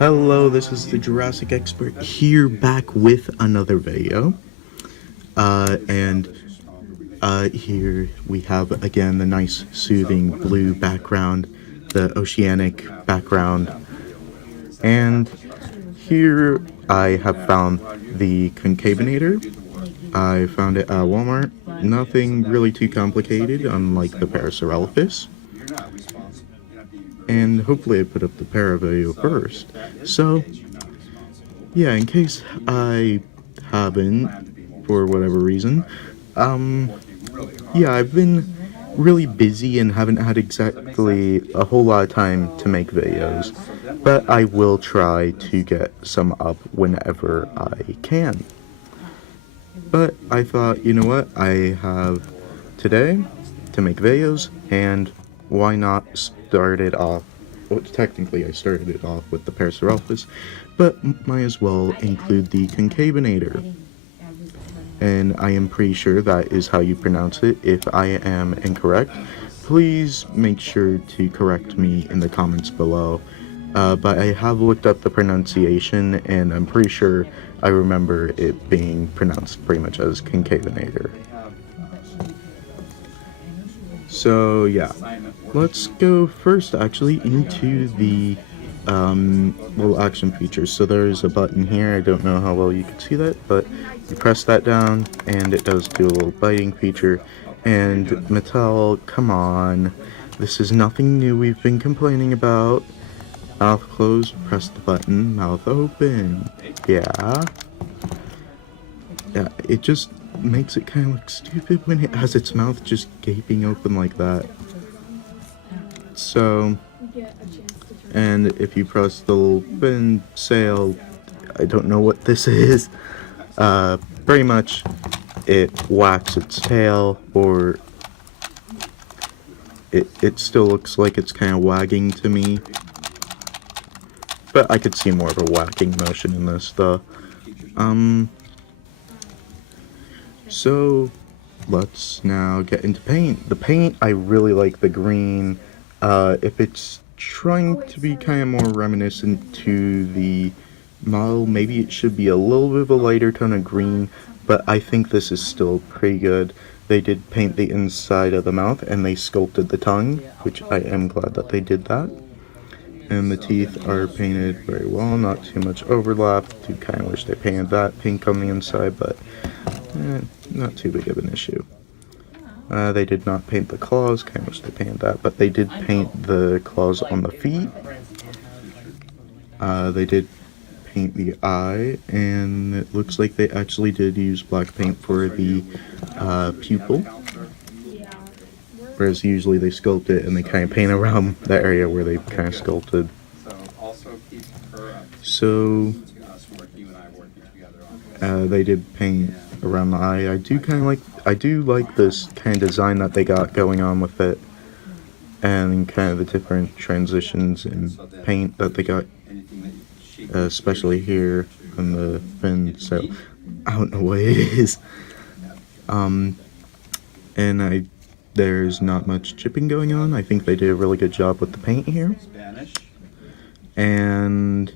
Hello, this is the Jurassic Expert here back with another video. And here we have again the nice soothing blue background, the oceanic background. And here I have found the Concavenator. I found it at Walmart. Nothing really too complicated, unlike the Parasaurolophus. And hopefully I put up the para video first. So, yeah, in case I haven't, for whatever reason, yeah, I've been really busy and haven't had exactly a whole lot of time to make videos, but I will try to get some up whenever I can. But I thought, you know what, I have today to make videos, and why not start it off? Well, technically I started it off with the Parasaurolophus, but might as well include the Concavenator. And I am pretty sure that is how you pronounce it. If I am incorrect, please make sure to correct me in the comments below. But I have looked up the pronunciation, and I'm pretty sure I remember it being pronounced pretty much as Concavenator. So yeah, let's go first actually into the little action features. So there's a button here. I don't know how well you can see that, but you press that down and it does do a little biting feature. And Mattel, come on, this is nothing new we've been complaining about. Mouth closed, press the button, mouth open. Yeah, it just makes it kind of look stupid when it has its mouth just gaping open like that. So, and if you press the little fin sail, I don't know what this is, pretty much it whacks its tail, or it still looks like it's kind of wagging to me, but I could see more of a whacking motion in this though. So let's now get into paint. The paint, I really like the green. If it's trying to be kind of more reminiscent to the model, maybe it should be a little bit of a lighter tone of green, but I think this is still pretty good. They did paint the inside of the mouth and they sculpted the tongue, which I am glad that they did that. And the teeth are painted very well, not too much overlap. I kind of wish they painted that pink on the inside, but not too big of an issue. They did not paint the claws, kind of wish they painted that, but they did paint the claws on the feet. They did paint the eye, and it looks like they actually did use black paint for the pupil. Whereas usually they sculpt it and they kind of paint around the area where they kind of sculpted. So they did paint around the eye. I do like this kind of design that they got going on with it, and kind of the different transitions in paint that they got, especially here on the fin. So I don't know what it is. And there's not much chipping going on. I think they did a really good job with the paint here. And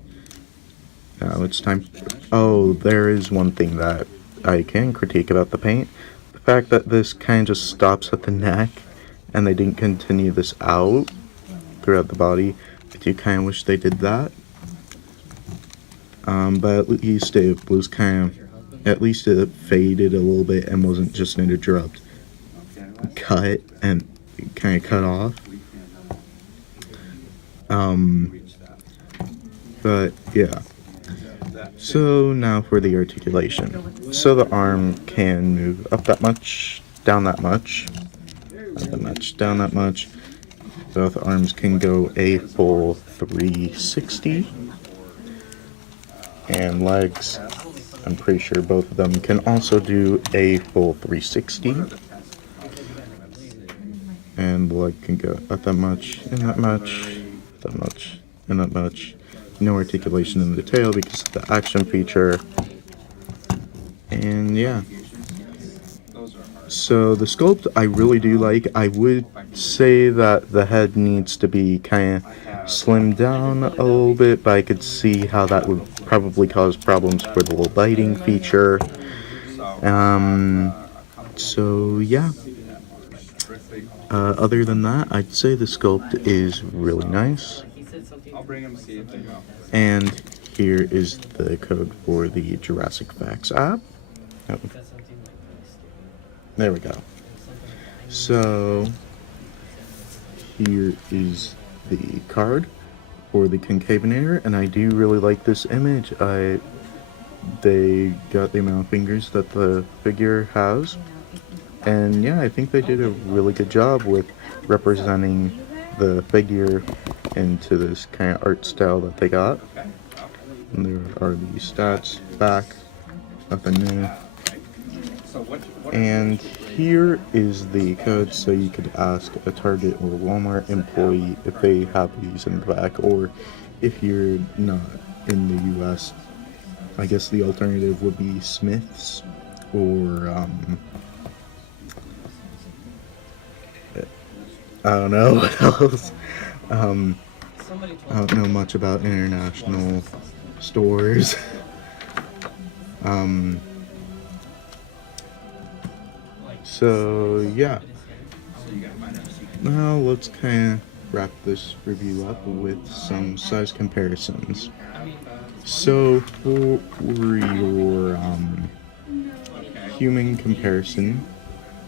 now it's time. Oh, there is one thing that I can critique about the paint. The fact that this kind of just stops at the neck and they didn't continue this out throughout the body. I do kind of wish they did that. But at least it was at least it faded a little bit and wasn't just an abrupt cut and kind of cut off. But yeah. So now for the articulation. So the arm can move up that much, down that much, up that much, down that much. Both arms can go a full 360. And legs, I'm pretty sure both of them can also do a full 360. And the leg can go up that much, and that much, that much, and that much. No articulation in the tail because of the action feature. And yeah. So the sculpt I really do like. I would say that the head needs to be kind of slimmed down a little bit, but I could see how that would probably cause problems for the little lighting feature. So yeah. Other than that, I'd say the sculpt is really nice. And here is the code for the Jurassic Facts app. Oh. There we go. So here is the card for the Concavenator, and I do really like this image. They got the amount of fingers that the figure has, and yeah, I think they did a really good job with representing the figure into this kind of art style that they got. And there are the stats back, nothing new. And here is the code, so you could ask a Target or Walmart employee if they have these in the back, or if you're not in the US, I guess the alternative would be Smith's, or I don't know what else. I don't know much about international stores. So yeah, now let's kind of wrap this review up with some size comparisons. So for your human comparison,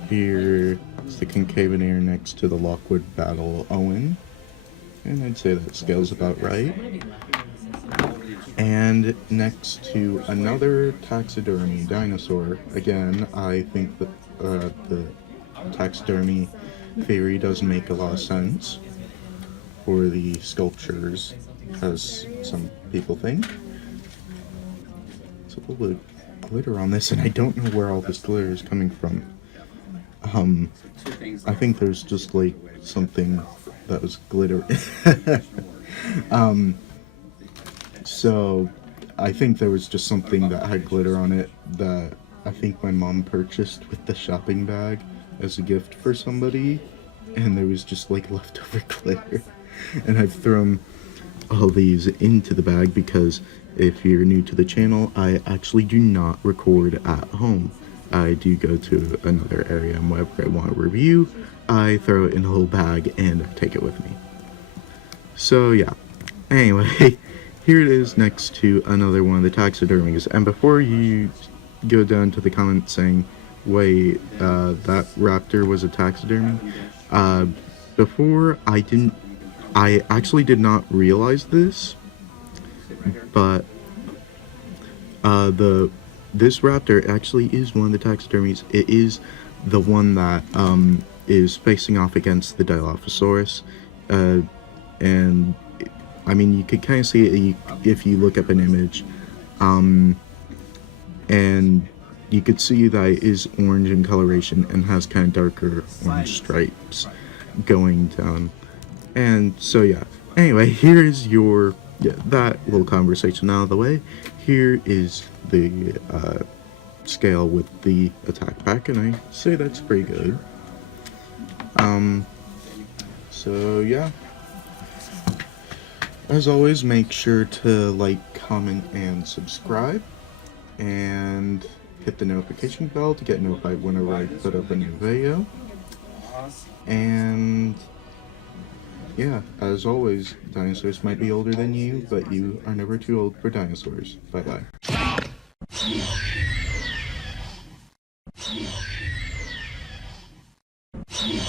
here is the Concavenator next to the Lockwood Battle Owen, and I'd say that scales about right. And next to another taxidermy dinosaur. Again, I think that the taxidermy theory does make a lot of sense for the sculptures, as some people think. There's a little bit of glitter on this, and I don't know where all this glitter is coming from. I think there's just like something that was glitter. So I think there was just something that had glitter on it that I think my mom purchased with the shopping bag as a gift for somebody, and there was just like leftover glitter. And I've thrown all these into the bag because if you're new to the channel, I actually do not record at home. I do go to another area, and whenever I want to review, I throw it in a whole bag and take it with me. So yeah, anyway, here it is next to another one of the taxidermies. And before you go down to the comments saying, wait, that raptor was a taxidermy, before I actually did not realize this, but this raptor actually is one of the taxidermies. It is the one that is facing off against the Dilophosaurus, and I mean, you could kind of see it if you look up an image, and you could see that it is orange in coloration and has kind of darker orange stripes going down. And so yeah, anyway, here is that little conversation out of the way. Here is the scale with the attack pack, and I say that's pretty good. So yeah, as always, make sure to like, comment, and subscribe, and hit the notification bell to get notified whenever I put up a new video. And yeah, as always, dinosaurs might be older than you, but you are never too old for dinosaurs. Bye-bye. Yeah.